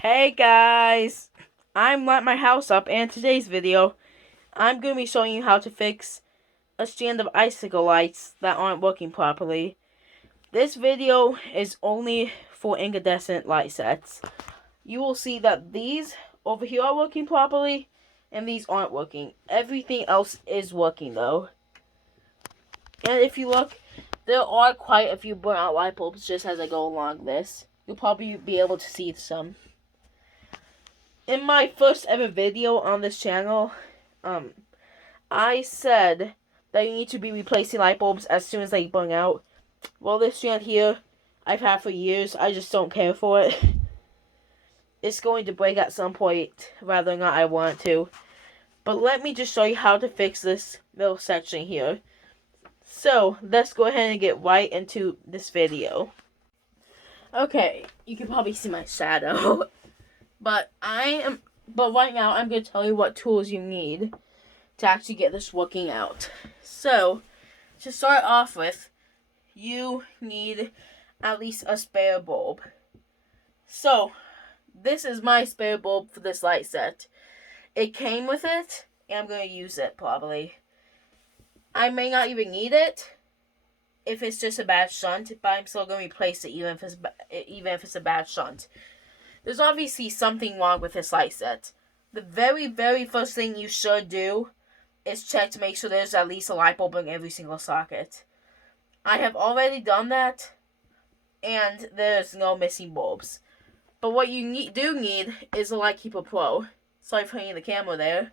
Hey guys, I'm Lightmyhouseup, and in today's video, I'm going to be showing you how to fix a strand of icicle lights that aren't working properly. This video is only for incandescent light sets. You will see that these over here are working properly, and these aren't working. Everything else is working though. And if you look, there are quite a few burnt out light bulbs just as I go along this. You'll probably be able to see some. In my first ever video on this channel, I said that you need to be replacing light bulbs as soon as they burn out. Well, this strand here, I've had for years. I just don't care for it. It's going to break at some point, whether or not I want to. But let me just show you how to fix this little section here. So, let's go ahead and get right into this video. Okay, you can probably see my shadow. But right now I'm going to tell you what tools you need to actually get this working out. So, to start off with, you need at least a spare bulb. So, this is my spare bulb for this light set. It came with it, and I'm going to use it probably. I may not even need it if it's just a bad shunt, but I'm still going to replace it even if it's a bad shunt. There's obviously something wrong with this light set. The very first thing you should do is check to make sure there's at least a light bulb in every single socket. I have already done that, and there's no missing bulbs. But what you do need is a Lightkeeper Pro. Sorry for putting the camera there.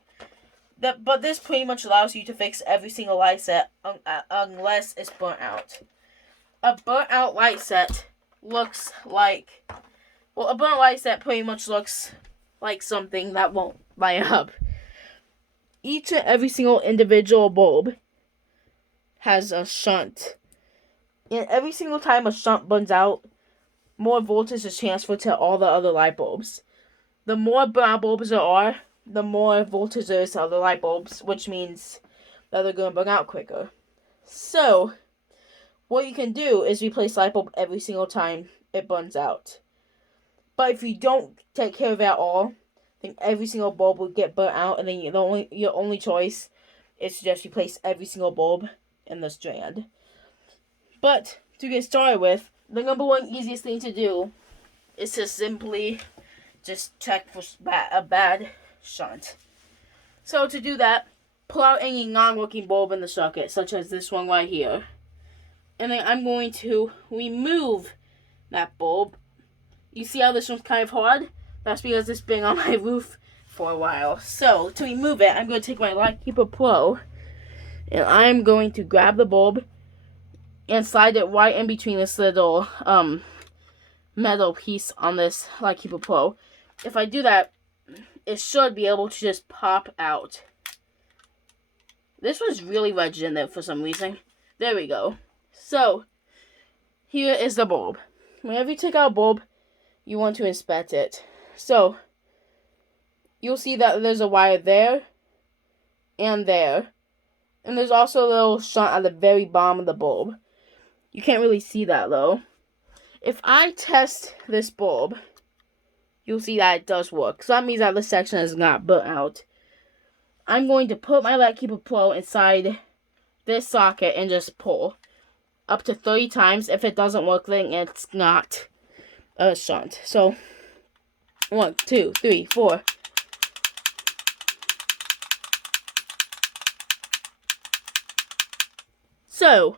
But this pretty much allows you to fix every single light set unless it's burnt out. A burnt out light set looks like... Well, a burnt light set pretty much looks like something that won't light up. Each and every single individual bulb has a shunt. And every single time a shunt burns out, more voltage is transferred to all the other light bulbs. The more burnt out bulbs there are, the more voltage there is to other light bulbs, which means that they're going to burn out quicker. So, what you can do is replace light bulb every single time it burns out. But if you don't take care of it at all, then every single bulb will get burnt out, and then your only choice is to just replace every single bulb in the strand. But to get started with, the number one easiest thing to do is to simply just check for a bad shunt. So to do that, pull out any non-working bulb in the socket, such as this one right here. And then I'm going to remove that bulb. You see how this one's kind of hard? That's because it's been on my roof for a while. So, to remove it, I'm going to take my Lightkeeper Pro, and I'm going to grab the bulb and slide it right in between this little metal piece on this Lightkeeper Pro. If I do that, it should be able to just pop out. This was really wedged in there for some reason. There we go. So, here is the bulb. Whenever you take out a bulb, you want to inspect it. So, you'll see that there's a wire there and there. And there's also a little shunt at the very bottom of the bulb. You can't really see that though. If I test this bulb, you'll see that it does work. So that means that this section is not burnt out. I'm going to put my Lightkeeper Pro inside this socket and just pull up to 30 times. If it doesn't work, then it's not a shunt. So 1, 2, 3, 4. So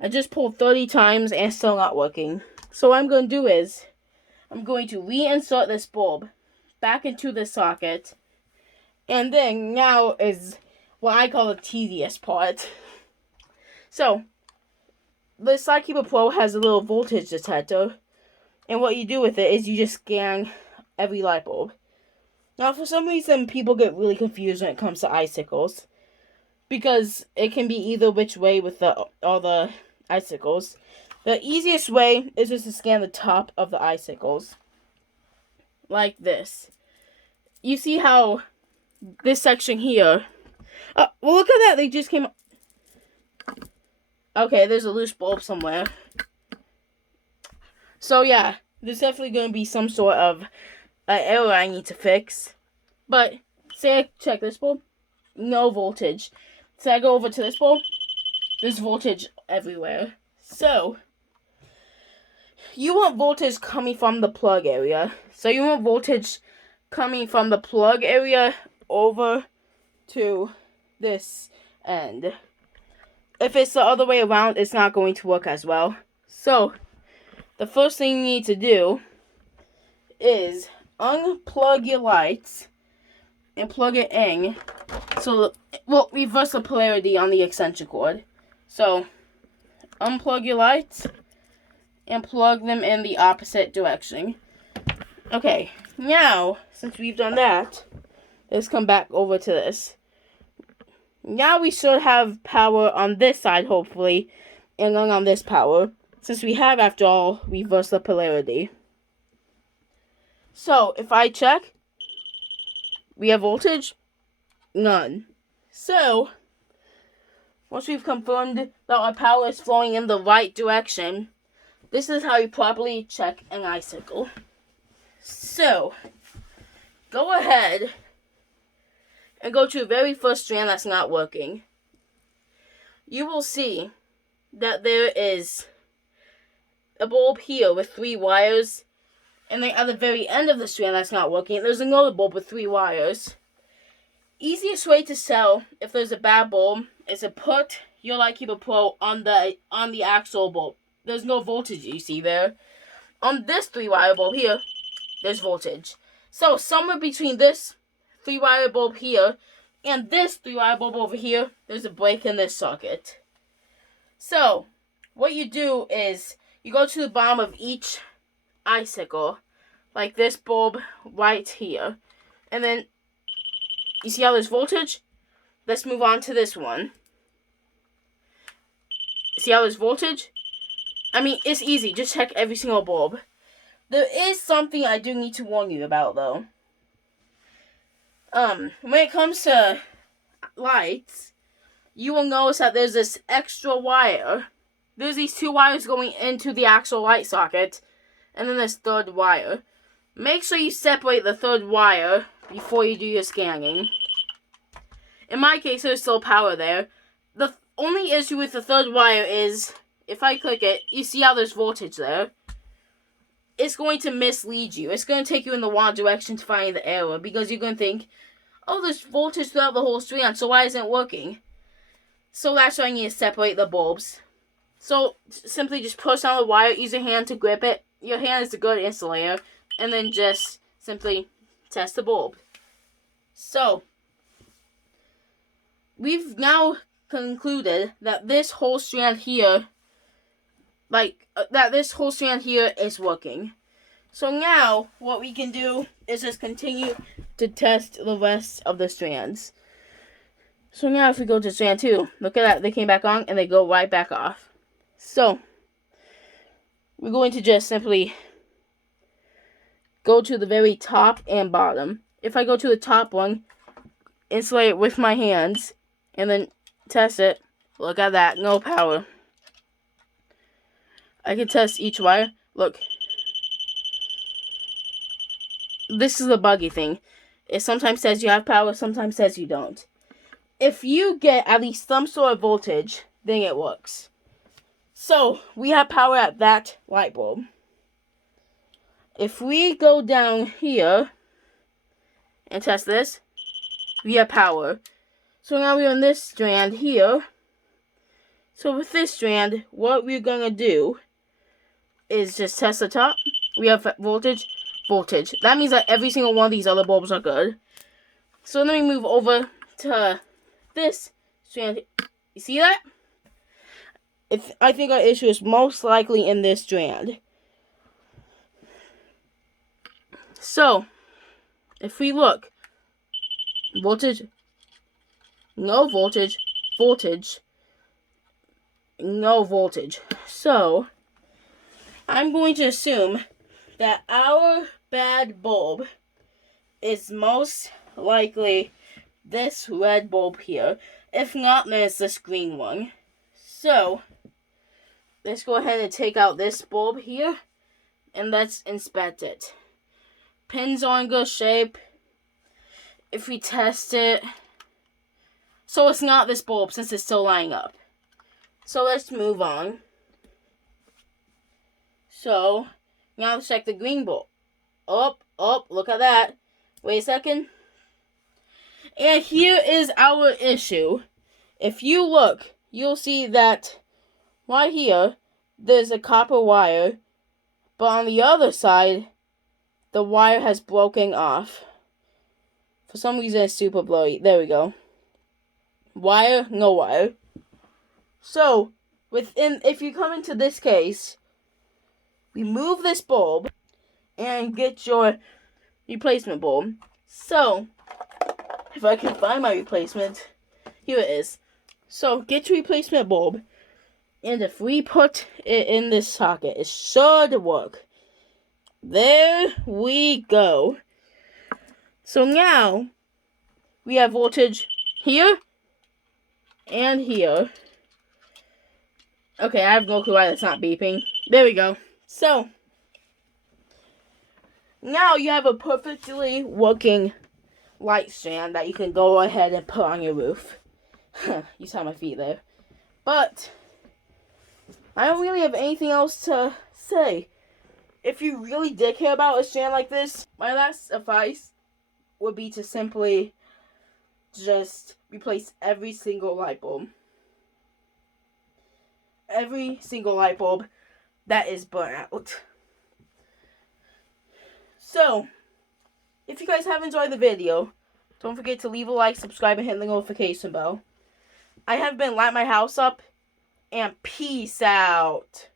I just pulled 30 times and it's still not working. So what I'm going to do is I'm going to reinsert this bulb back into the socket, and then now is what I call the tedious part. So this Lightkeeper Pro has a little voltage detector. And what you do with it is you just scan every light bulb. Now, for some reason, people get really confused when it comes to icicles, because it can be either which way with all the icicles. The easiest way is just to scan the top of the icicles, like this. You see how this section here... well, look at that, they just came... Okay, there's a loose bulb somewhere. So yeah, there's definitely going to be some sort of error I need to fix. But say I check this bulb, no voltage. So I go over to this bulb, there's voltage everywhere. So you want voltage coming from the plug area. So you want voltage coming from the plug area over to this end. If it's the other way around, it's not going to work as well. So the first thing you need to do is unplug your lights and plug it in. So we'll reverse the polarity on the extension cord. So unplug your lights and plug them in the opposite direction. Okay, now since we've done that, let's come back over to this. Now we should have power on this side, hopefully, and then on this power, since we have, after all, reversed the polarity. So, if I check, we have voltage, none. So, once we've confirmed that our power is flowing in the right direction, this is how you properly check an icicle. So, go ahead and go to the very first strand that's not working. You will see that there is a bulb here with 3 wires, and then at the very end of the strand that's not working, there's another bulb with 3 wires. Easiest way to tell if there's a bad bulb is to put your Lightkeeper Pro on the actual bulb. There's no voltage, you see there. On this 3-wire bulb here, there's voltage. So somewhere between this 3-wire bulb here and this 3-wire bulb over here, there's a break in this socket. So what you do is you go to the bottom of each icicle, like this bulb right here, and then you see how there's voltage? Let's move on to this one. See how there's voltage? I mean, it's easy. Just check every single bulb. There is something I do need to warn you about, though. When it comes to lights, you will notice that there's this extra wire. There's these 2 wires going into the actual light socket, and then this 3rd wire. Make sure you separate the 3rd wire before you do your scanning. In my case, there's still power there. The only issue with the 3rd wire is, if I click it, you see how there's voltage there. It's going to mislead you. It's going to take you in the wrong direction to find the error, because you're going to think, oh, there's voltage throughout the whole strand, so why isn't it working? So that's why I need to separate the bulbs. So simply just push down the wire, use your hand to grip it. Your hand is a good insulator, and then just simply test the bulb. So we've now concluded that this whole strand here, is working. So now what we can do is just continue to test the rest of the strands. So now if we go to strand 2, look at that, they came back on and they go right back off. So we're going to just simply go to the very top and bottom. If I go to the top one, insulate it with my hands, and then test it, look at that, no power. I can test each wire. Look. This is the buggy thing. It sometimes says you have power, sometimes says you don't. If you get at least some sort of voltage, then it works. So, we have power at that light bulb. If we go down here and test this, we have power. So now we're on this strand here. So with this strand, what we're going to do is just test the top. We have voltage. That means that every single one of these other bulbs are good. So let me move over to this strand. You see that? I think our issue is most likely in this strand. So, if we look, voltage, no voltage, voltage, no voltage. So, I'm going to assume that our bad bulb is most likely this red bulb here. If not, then it's this green one. So, let's go ahead and take out this bulb here, and let's inspect it. Pins are in good shape. If we test it. So it's not this bulb since it's still lining up. So let's move on. So now let's check the green bulb. Up, look at that. Wait a second. And here is our issue. If you look, you'll see that right here, there's a copper wire. But on the other side, the wire has broken off. For some reason, it's super blurry. There we go. Wire, no wire. So, if you come into this case, remove this bulb and get your replacement bulb. So, if I can find my replacement, here it is. So, get your replacement bulb, and if we put it in this socket, it should work. There we go. So now, we have voltage here and here. Okay, I have no clue why it's not beeping. There we go. So, now you have a perfectly working light stand that you can go ahead and put on your roof. You saw my feet there. But, I don't really have anything else to say. If you really did care about a stand like this, my last advice would be to simply just replace every single light bulb. Every single light bulb that is burnt out. So, if you guys have enjoyed the video, don't forget to leave a like, subscribe, and hit the notification bell. I have been Lightmyhouseup, and peace out.